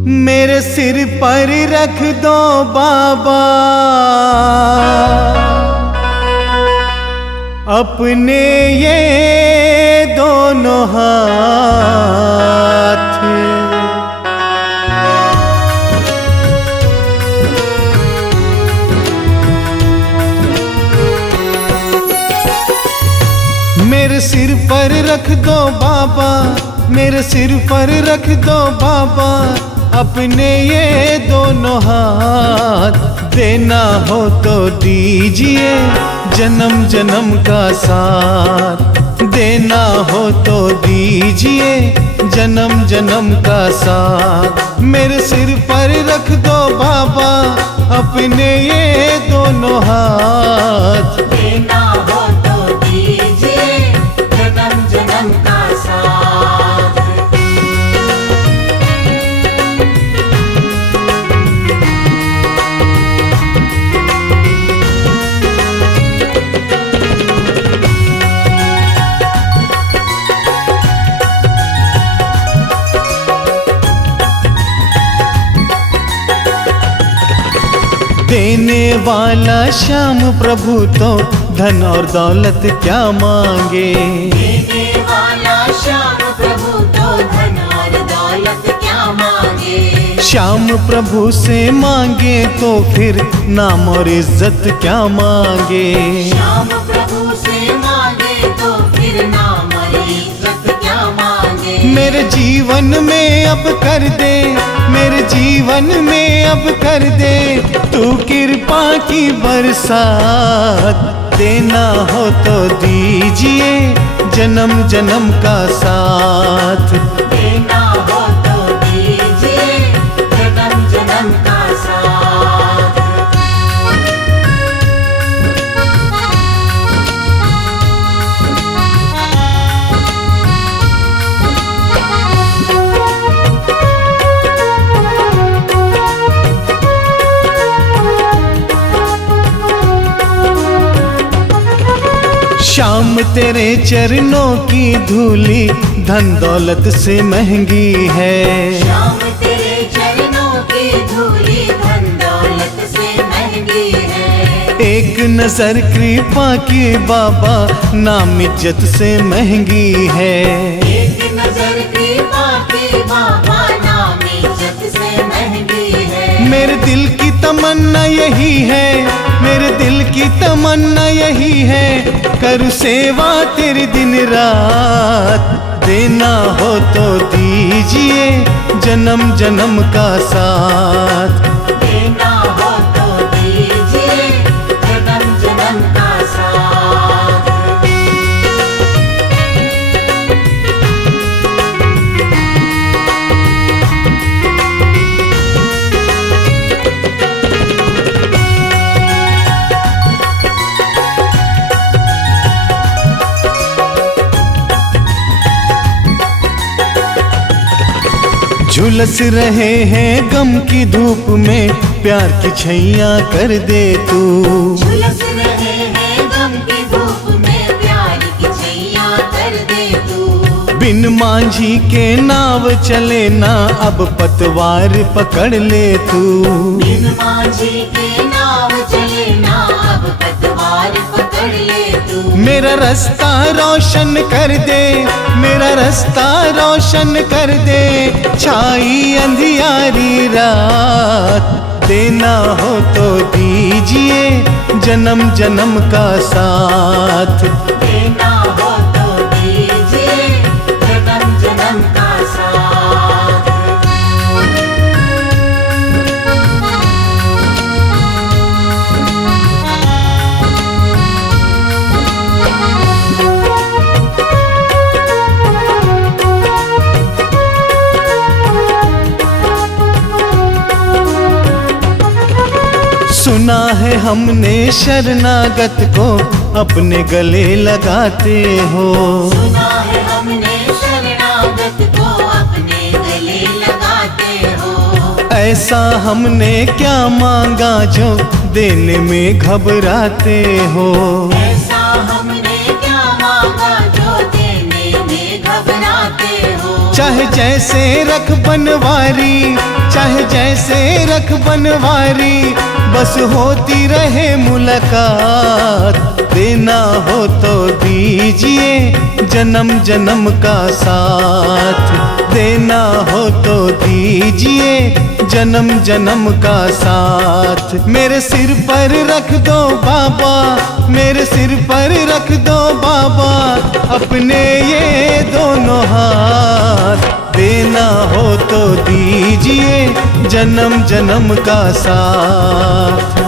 मेरे सिर पर रख दो बाबा अपने ये दोनों हाथ। मेरे सिर पर रख दो बाबा, मेरे सिर पर रख दो बाबा अपने ये दोनों हाथ। देना हो तो दीजिए जन्म जन्म का साथ, देना हो तो दीजिए जन्म जन्म का साथ। मेरे सिर पर रख दो बाबा अपने ये दोनों हाथ। देना हो तो दीजिए जन्म जन्म का साथ। देने वाला श्याम प्रभु तो धन और दौलत क्या मांगे। देने वाला श्याम प्रभु तो धन और दौलत क्या मांगे। श्याम प्रभु से मांगे तो फिर नाम और इज्जत क्या मांगे। श्याम प्रभु से मांगे तो फिर नाम और इज्जत क्या मांगे। मेरे जीवन में अब कर दे, मेरे जीवन में अब कर दे तू कृपा की बरसात। देना हो तो दीजिए जन्म जन्म का साथ। देना हो तो दीजिए जन्म जन्म का साथ। श्याम तेरे चरणों की धूली धन दौलत से महंगी है। श्याम तेरे चरणों की धूली धन दौलत से महंगी है। एक नजर कृपा की बाबा नाम इज्जत से महंगी है। एक नजर कृपा की बाबा नाम इज्जत से महंगी है। मेरे दिल की तमन्ना यही है, मेरे दिल की तमन्ना यही है करूँ सेवा तेरी दिन रात। देना हो तो दीजिए जन्म जन्म का साथ। देना हो तो दीजिए जन्म जन्म का साथ। झुलस रहे हैं गम की धूप में प्यार की छैया कर दे तू। झुलस रहे हैं गम की धूप में प्यार की छैया कर दे तू। बिन मांझी के नाव चले ना अब पतवार पकड़ ले तू। बिन मांझी के नाव चले ना अब पतवार पकड़ ले तू। मेरा रास्ता रोशन कर दे, मेरा रास्ता रोशन कर दे छाई अंधियारी रात। देना हो तो दीजिए जन्म जन्म का साथ। देना हो तो दीजिए जन्म जन्म का साथ। सुना है हमने शरणागत को अपने गले लगाते हो। सुना है हमने शरणागत को अपने गले लगाते हो। ऐसा हमने क्या मांगा जो देने में घबराते हो। ऐसा हमने क्या मांगा जो देने में घबराते हो। चाहे जैसे रख बनवारी, चाहे जैसे रख बनवारी, बस होती रहे मुलाकात। देना हो तो दीजिए जन्म जन्म का साथ, देना हो तो दीजिए जन्म जन्म का साथ। मेरे सिर पर रख दो बाबा, मेरे सिर पर रख दो बाबा, अपने ये दोनों हाथ। देना हो तो दीजिए जन्म जन्म का साथ।